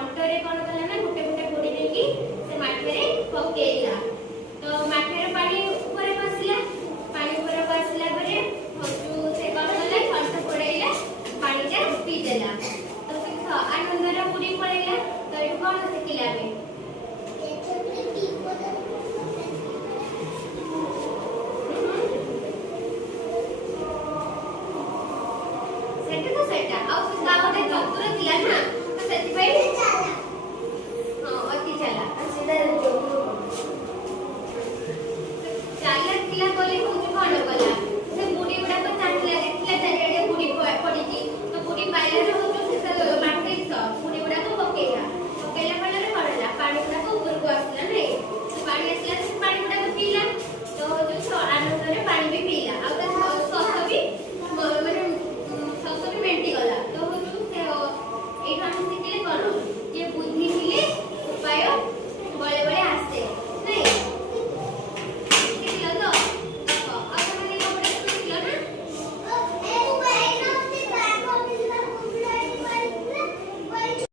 घंटरे कौन कला ना गुटे गुटे गोड़ी नेकी से माठरे पकेइला तो माठरे पानी ऊपर बसला पानी ऊपर बसला परे होजु से कौन कला घंट पड़ेला पानी जा पी देला तो से आनंदरा पूरी पड़ेला तो ये कौन सिखिला बे सेटा तो सेटा आ से गावटे चतुर थिला ना तो सेति पई